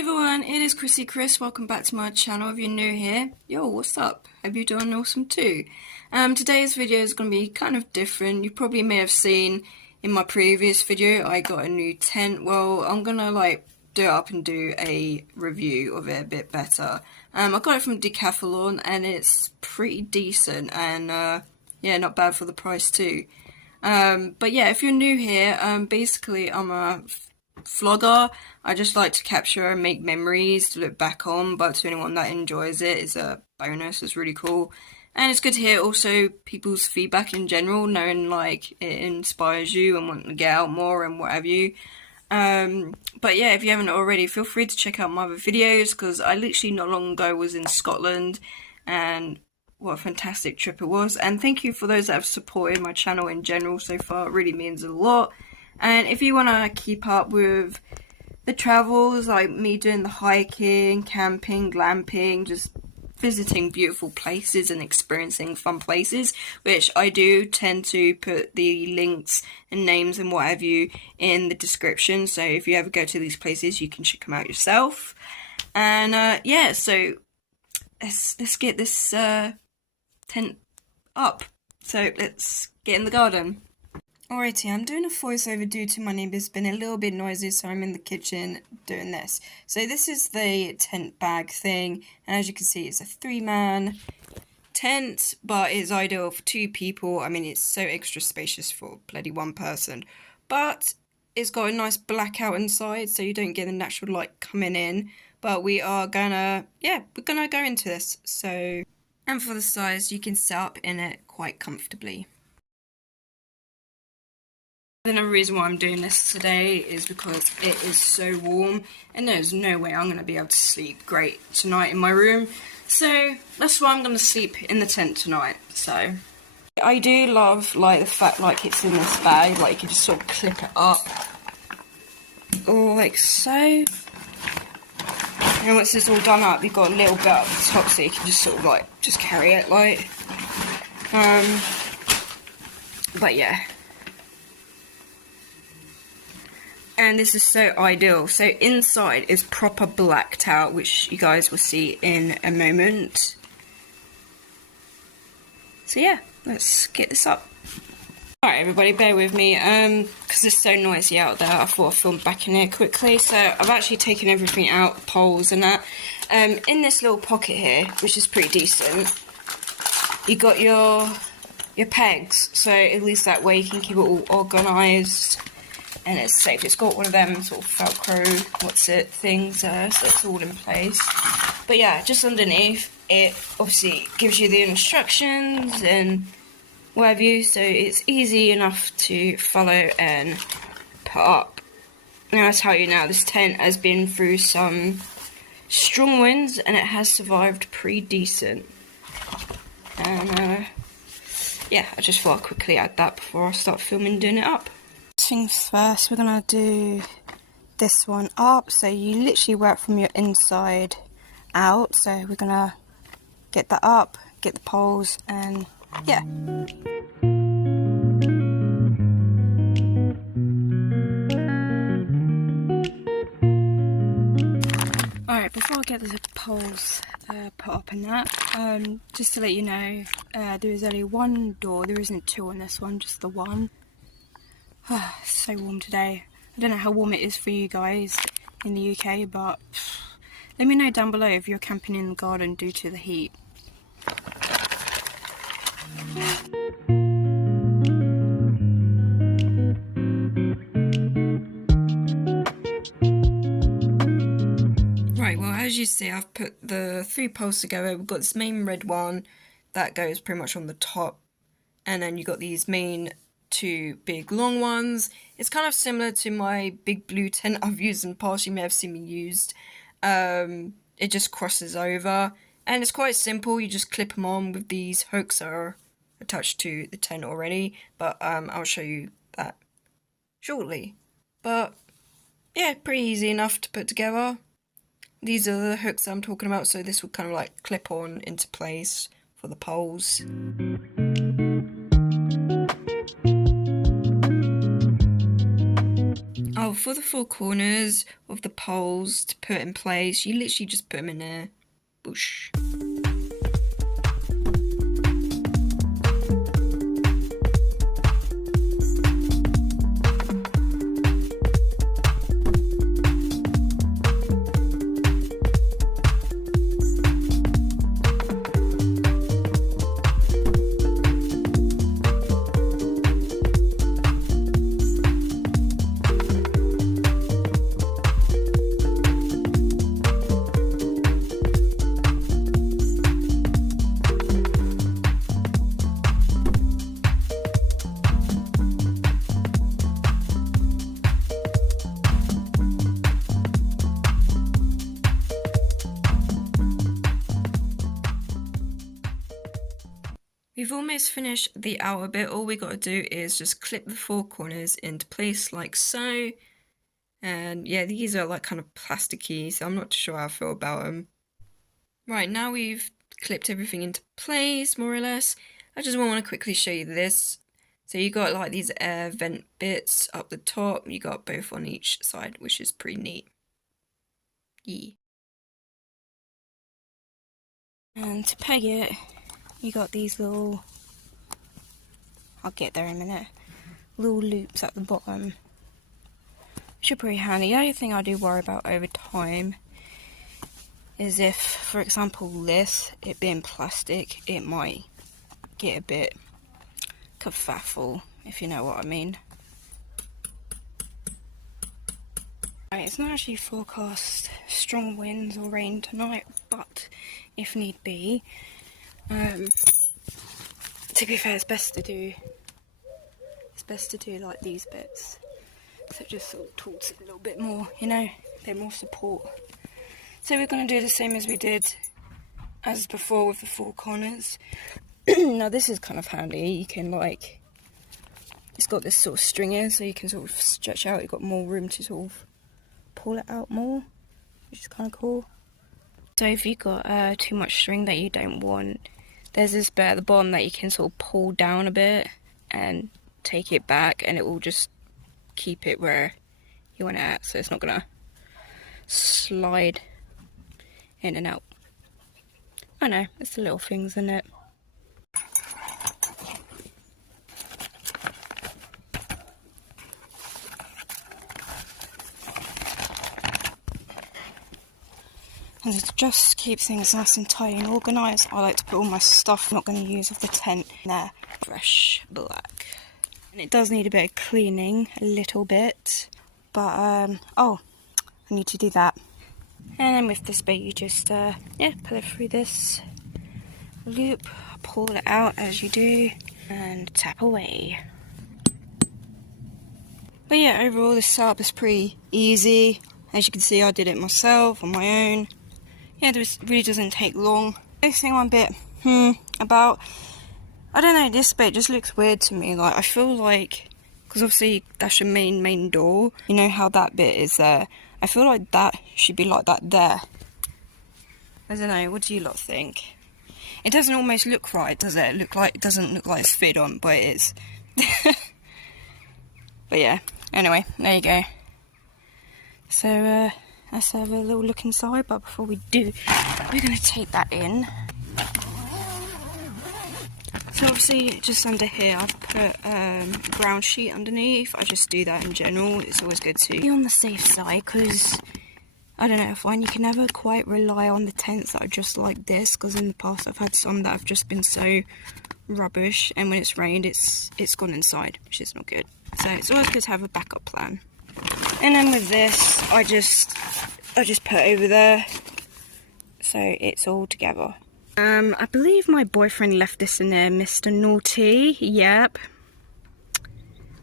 everyone, it is Chrissy Chris. Welcome back to my channel. If you're new here, yo, what's up? Hope you're doing awesome too. Today's video is going to be kind of different. You probably may have seen in my previous video I got a new tent. Well, I'm gonna do it up and do a review of it a bit better. I got it from Decathlon and it's pretty decent and yeah, not bad for the price too. But yeah, if you're new here, basically I'm a vlogger. I just like to capture and make memories to look back on, but to anyone that enjoys it is a bonus. It's really cool, and it's good to hear also people's feedback in general, knowing it inspires you and wanting to get out more and what have you. But yeah, if you haven't already, feel free to check out my other videos, because I literally not long ago was in Scotland, and what a fantastic trip it was. And thank you for those that have supported my channel in general so far. It really means a lot. And if you want to keep up with the travels, like me doing the hiking, camping, glamping, just visiting beautiful places and experiencing fun places, which I do tend to put the links and names and what have you in the description, so if you ever go to these places you can check them out yourself. And yeah, so let's get this tent up. So let's get in the garden. Alrighty, I'm doing a voiceover due to my neighbours being a little bit noisy, so I'm in the kitchen doing this. So this is the tent bag thing, and as you can see it's a 3-man tent, but it's ideal for 2 people. I mean, it's so extra spacious for bloody 1 person, but it's got a nice blackout inside so you don't get the natural light coming in. But we are gonna, yeah, we're gonna go into this. So, and for the size, you can sit up in it quite comfortably. Another reason why I'm doing this today is because it is so warm and there's no way I'm going to be able to sleep great tonight in my room. So that's why I'm going to sleep in the tent tonight. So I do love the fact it's in this bag, you can just sort of clip it up. Or like so. And once it's all done up, you've got a little bit up the top so you can just sort of just carry it but yeah. And this is so ideal. So inside is proper blacked out, which you guys will see in a moment. So yeah, let's get this up. Alright everybody, bear with me, because it's so noisy out there, I thought I'd film back in here quickly. So I've actually taken everything out, poles and that. In this little pocket here, which is pretty decent, you got your pegs, so at least that way you can keep it all organised. And it's safe. It's got one of them sort of Velcro, things, so it's all in place. But yeah, just underneath, it obviously gives you the instructions and what have you, so it's easy enough to follow and put up. Now I tell you now, this tent has been through some strong winds and it has survived pretty decent. And yeah, I just thought I'd quickly add that before I start filming doing it up. Things first, we're gonna do this one up, so you literally work from your inside out. So we're gonna get that up, get the poles, and yeah. Alright, before I get the poles put up in that, just to let you know, there is only one door, there isn't 2 on this one, just the one. It's so warm today. I don't know how warm it is for you guys in the UK, but let me know down below if you're camping in the garden due to the heat. Right, well, as you see, I've put the 3 poles together. We've got this main red one that goes pretty much on the top, and then you got these main 2 big long ones. It's kind of similar to my big blue tent I've used in the past. You may have seen me used. It just crosses over and it's quite simple. You just clip them on with these hooks that are attached to the tent already, but I'll show you that shortly. But yeah, pretty easy enough to put together. These are the hooks I'm talking about, so this will kind of clip on into place for the poles. Now for the four corners of the poles to put in place, you literally just put them in there. Boosh. We've almost finished the outer bit. All we got to do is just clip the four corners into place like so. And yeah, these are like kind of plasticky, so I'm not sure how I feel about them. Right, now we've clipped everything into place, more or less. I just want to quickly show you this. So you got like these air vent bits up the top. You got both on each side, which is pretty neat. Yeah. And to peg it, you got these little, I'll get there in a minute, little loops at the bottom, which are pretty handy. The only thing I do worry about over time is if, for example, it being plastic, it might get a bit kerfuffle, if you know what I mean. Right, it's not actually forecast strong winds or rain tonight, but if need be, to be fair, it's best to do like these bits, so it just sort of tilts it a little bit more, you know, a bit more support. So we're going to do the same as we did as before with the four corners. Now this is kind of handy. You can like, it's got this sort of string here, so you can sort of stretch out. You've got more room to sort of pull it out more, which is kind of cool. So if you've got too much string that you don't want, there's this bit at the bottom that you can sort of pull down a bit and take it back, and it will just keep it where you want it at, so it's not gonna slide in and out. I know, it's the little things, isn't it? And to just keep things nice and tidy and organised, I like to put all my stuff I'm not going to use of the tent in there. Fresh black. And it does need a bit of cleaning, a little bit. But, oh, I need to do that. And then with this bit, you just, pull it through this loop, pull it out as you do, and tap away. But yeah, overall this setup is pretty easy. As you can see, I did it myself on my own. Yeah, this really doesn't take long. The only thing I'm a bit about, I don't know, this bit just looks weird to me. Like, I feel like, because obviously that's your main door, you know how that bit is there. I feel like that should be like that there. I don't know, what do you lot think? It doesn't almost look right, does it? It doesn't look like it's fit on, but it is. But yeah, anyway, there you go. So, let's have a little look inside, but before we do, we're going to take that in. So obviously, just under here, I've put a ground sheet underneath. I just do that in general. It's always good to be on the safe side, because, I don't know, I find you can never quite rely on the tents that are just like this, because in the past I've had some that have just been so rubbish, and when it's rained, it's gone inside, which is not good. So it's always good to have a backup plan. And then with this, I just put over there, so it's all together. I believe my boyfriend left this in there, Mr. Naughty, yep.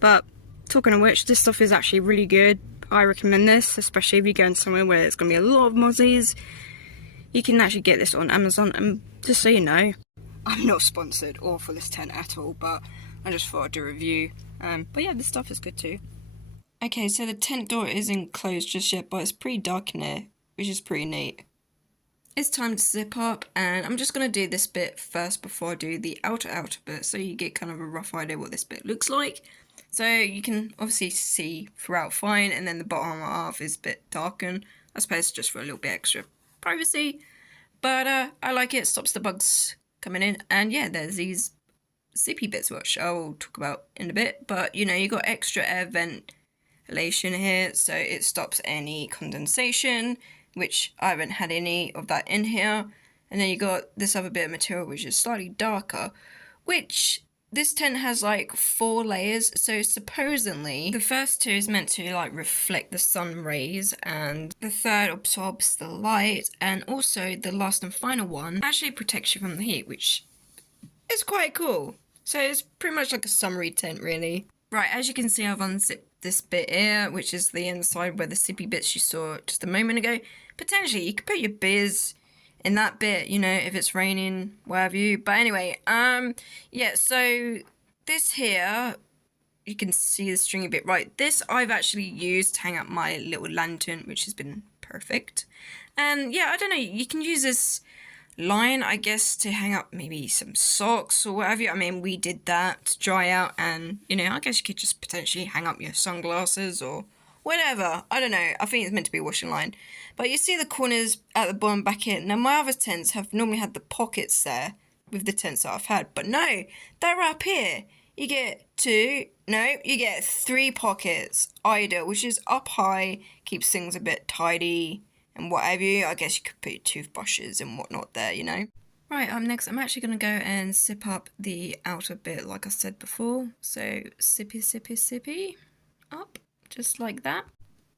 But, talking of which, this stuff is actually really good. I recommend this, especially if you're going somewhere where there's going to be a lot of mozzies. You can actually get this on Amazon, and just so you know, I'm not sponsored or for this tent at all, but I just thought I'd do a review. But yeah, this stuff is good too. Okay, so the tent door isn't closed just yet, but it's pretty dark in here, which is pretty neat. It's time to zip up, and I'm just going to do this bit first before I do the outer bit, so you get kind of a rough idea what this bit looks like. So you can obviously see throughout fine, and then the bottom half is a bit darkened. I suppose just for a little bit extra privacy. But I like it, stops the bugs coming in. And yeah, there's these zippy bits which I'll talk about in a bit. But you know, you got extra air ventilation here, so it stops any condensation, which I haven't had any of that in here. And then you got this other bit of material which is slightly darker, which this tent has like 4 layers, so supposedly the first 2 is meant to like reflect the sun rays, and the third absorbs the light, and also the last and final one actually protects you from the heat, which is quite cool. So it's pretty much like a summery tent, really. Right, as you can see, I've unzipped this bit here, which is the inside where the zippy bits you saw just a moment ago. Potentially, you could put your beers in that bit, you know, if it's raining, whatever you. But anyway, yeah, so this here, you can see the stringy bit, right? This I've actually used to hang up my little lantern, which has been perfect. And yeah, I don't know, you can use this line, I guess, to hang up maybe some socks or whatever. I mean, we did that to dry out, and you know, I guess you could just potentially hang up your sunglasses or whatever. I don't know. I think it's meant to be a washing line. But you see the corners at the bottom back here. Now, my other tents have normally had the pockets there with the tents that I've had. But no, they're up here. You get 2, no, you get 3 pockets. Ideal, which is up high, keeps things a bit tidy and whatever. I guess you could put your toothbrushes and whatnot there, you know. Right, next I'm actually going to go and zip up the outer bit like I said before. So, zippy, up. Just like that.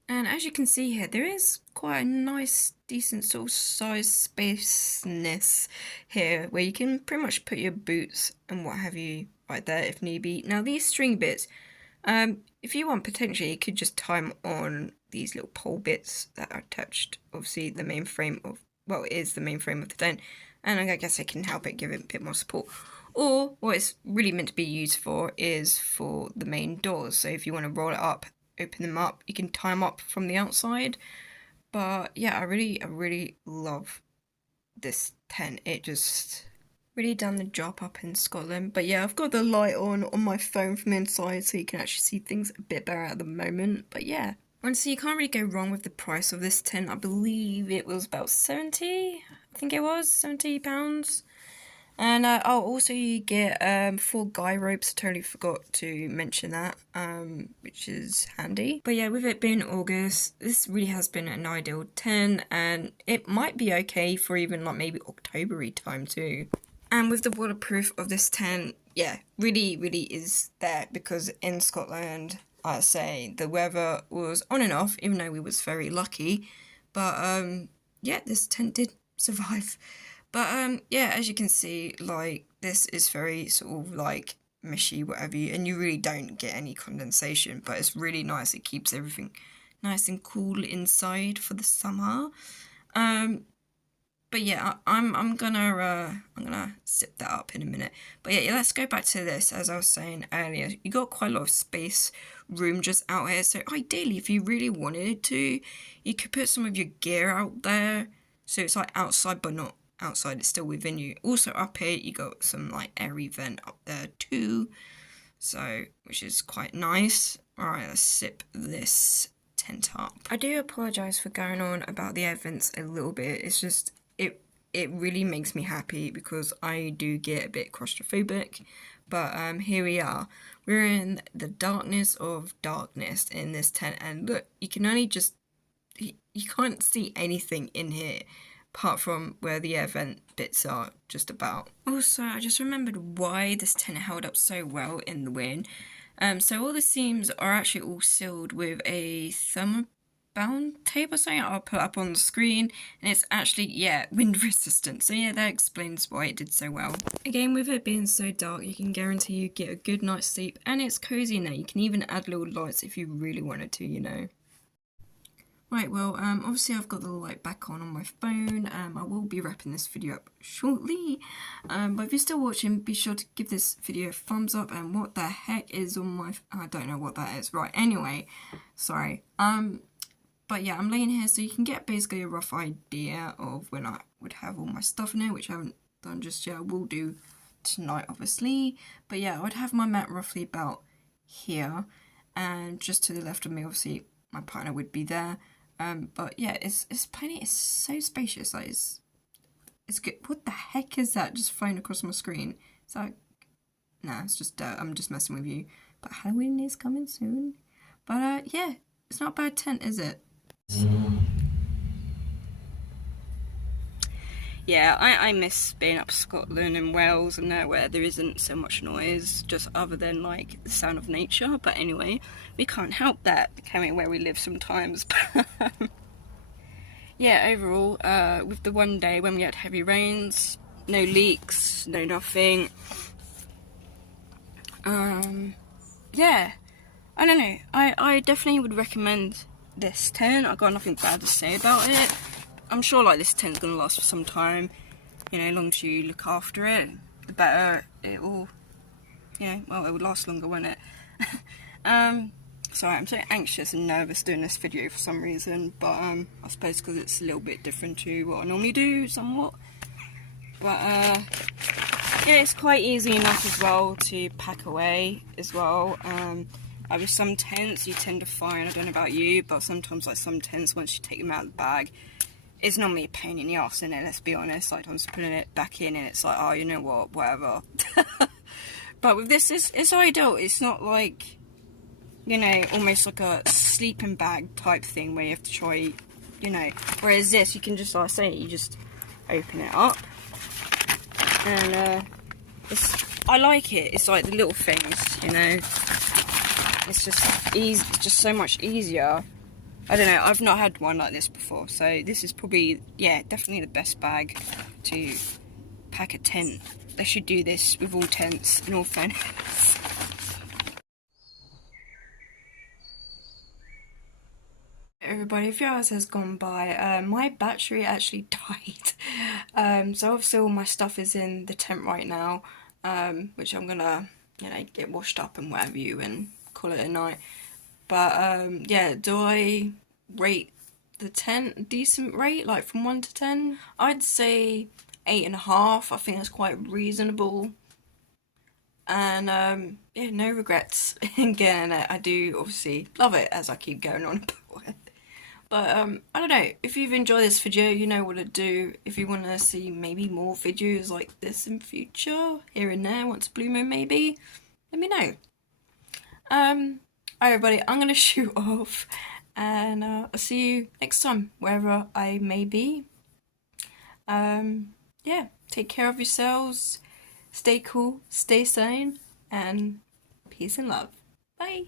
And as you can see here, there is quite a nice, decent sort of size spaceness here, where you can pretty much put your boots and what have you right there if need be. Now these string bits, if you want, potentially you could just tie them on these little pole bits that are attached, obviously the main frame of, well, it is the main frame of the tent, and I guess it can help it give it a bit more support. Or what it's really meant to be used for is for the main doors. So if you want to roll it up, open them up, you can tie them up from the outside. But yeah, I really love this tent. It just really done the job up in Scotland. But yeah, I've got the light on my phone from inside, so you can actually see things a bit better at the moment. But yeah, honestly, you can't really go wrong with the price of this tent. I believe it was about 70, I think it was £70. And also you get 4 guy ropes. I totally forgot to mention that, which is handy. But yeah, with it being August, this really has been an ideal tent, and it might be okay for even like maybe October-y time too. And with the waterproof of this tent, yeah, really is there, because in Scotland, I say the weather was on and off, even though we was very lucky. But yeah, this tent did survive. But yeah, as you can see, like, this is very sort of like mushy, whatever you, and you really don't get any condensation, but it's really nice. It keeps everything nice and cool inside for the summer. But yeah, I'm gonna zip that up in a minute. But yeah, let's go back to this. As I was saying earlier, you got quite a lot of space, room just out here. So ideally, if you really wanted to, you could put some of your gear out there. So it's like outside, but not outside, it's still within you. Also up here you got some like airy vent up there too, so which is quite nice. Alright, let's zip this tent up. I do apologise for going on about the air vents a little bit. It's just it really makes me happy because I do get a bit claustrophobic. But here we are. We're in the darkness of darkness in this tent, and look, you can only just you can't see anything in here apart from where the air vent bits are just about. Also, I just remembered why this tent held up so well in the wind. So all the seams are actually all sealed with a thermobound tape or something. I'll put up on the screen, and it's actually, yeah, wind resistant. So yeah, that explains why it did so well. Again, with it being so dark, you can guarantee you get a good night's sleep, and it's cozy in there. You can even add little lights if you really wanted to, you know. Right, well, obviously I've got the light back on my phone. I will be wrapping this video up shortly. But if you're still watching, be sure to give this video a thumbs up. And what the heck is on my... I don't know what that is. Right, anyway, sorry. But yeah, I'm laying here so you can get basically a rough idea of when I would have all my stuff in there, which I haven't done just yet. I will do tonight, obviously. But yeah, I would have my mat roughly about here, and just to the left of me, obviously, my partner would be there. But yeah, it's plenty. It's so spacious. Like it's good. What the heck is that just flying across my screen? It's like, nah, it's just dirt. I'm just messing with you. But Halloween is coming soon. But yeah, it's not a bad tent, is it? Yeah, I miss being up Scotland and Wales and there where there isn't so much noise, just other than like the sound of nature. But anyway, we can't help that, can we, where we live sometimes. Yeah, overall, with the one day when we had heavy rains, no leaks, no nothing. Yeah, I don't know. I definitely would recommend this tent. I got nothing bad to say about it. I'm sure like this tent's gonna last for some time. You know, as long as you look after it, the better it will. You know, well, it would last longer, won't it? Sorry, I'm so anxious and nervous doing this video for some reason, but I suppose because it's a little bit different to what I normally do, somewhat. But yeah, it's quite easy enough as well to pack away as well. With some tents, you tend to find, I don't know about you, but sometimes like some tents, once you take them out of the bag, it's normally a pain in the arse, isn't it? Let's be honest. Like, I'm just putting it back in and it's like, oh, you know what, whatever. But with this, it's ideal. It's not like, you know, almost like a sleeping bag type thing where you have to try, you know. Whereas this, you can just, like I say, you just open it up. And I like it. It's like the little things, you know. It's just easy. It's just so much easier. I don't know, I've not had one like this before, so this is probably, yeah, definitely the best bag to pack a tent. They should do this with all tents, in all fairness. Everybody, a few hours has gone by. My battery actually died. So obviously all my stuff is in the tent right now, which I'm gonna, you know, get washed up and whatever you and call it a night. But yeah, do I rate the tent a decent rate, like from 1 to 10? I'd say 8.5. I think that's quite reasonable. And yeah, no regrets in getting it. I do obviously love it, as I keep going on about it. But I don't know, if you've enjoyed this video, you know what to do. If you want to see maybe more videos like this in future, here and there, once a blue moon maybe, let me know. Alright everybody, I'm going to shoot off, and I'll see you next time, wherever I may be. Yeah, take care of yourselves, stay cool, stay sane, and peace and love. Bye!